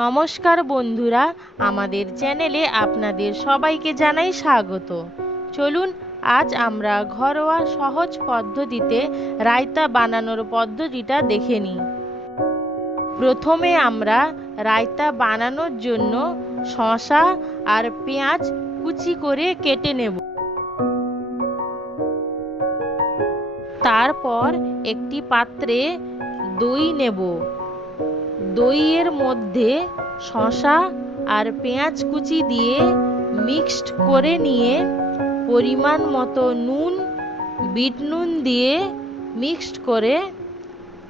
নমস্কার বন্ধুরা, আমাদের চ্যানেলে আপনাদের সবাইকে জানাই স্বাগত। চলুন আজ আমরা ঘরোয়া সহজ পদ্ধতিতে রায়তা বানানোর পদ্ধতিটা দেখে নিই। প্রথমে আমরা রায়তা বানানোর জন্য শসা আর পেঁয়াজ কুচি করে কেটে নেব। তারপর একটি পাত্রে দই নেব। দইয়ের মধ্যে শসা আর পেঁয়াজ কুচি দিয়ে মিক্সড করে নিয়ে পরিমাণ মতো নুন, বিট নুন দিয়ে মিক্সড করে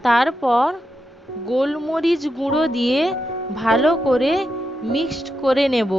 তারপর গোলমরিচ গুঁড়ো দিয়ে ভালো করে মিক্সড করে নেব।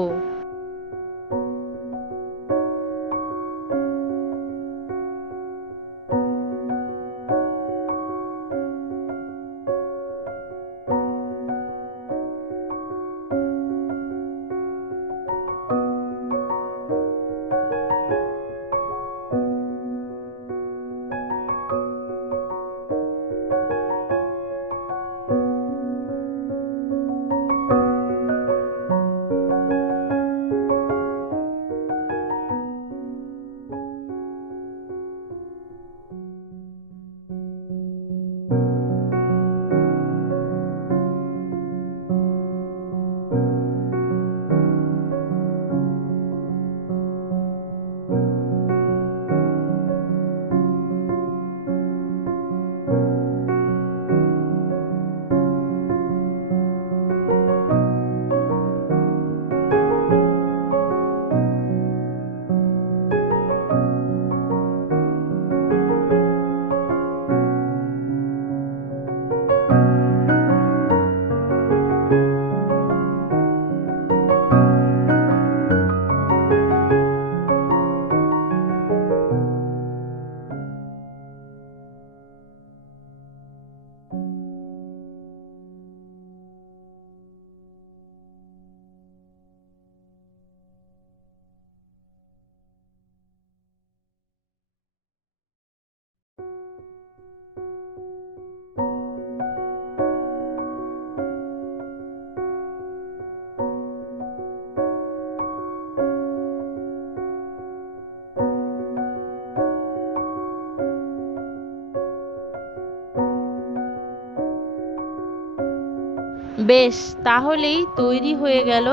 বেশ, তাহলেই তৈরি হয়ে গেল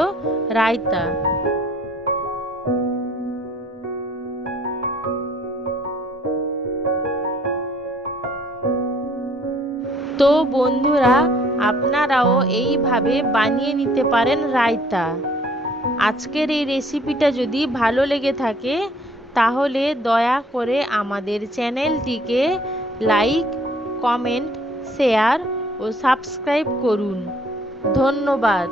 রায়তা। তো বন্ধুরা, আপনারাও এইভাবে বানিয়ে নিতে পারেন রায়তা। আজকের এই রেসিপিটা যদি ভালো লেগে থাকে তাহলে দয়া করে আমাদের চ্যানেলটিকে লাইক, কমেন্ট, শেয়ার ও সাবস্ক্রাইব করুন। ধন্যবাদ।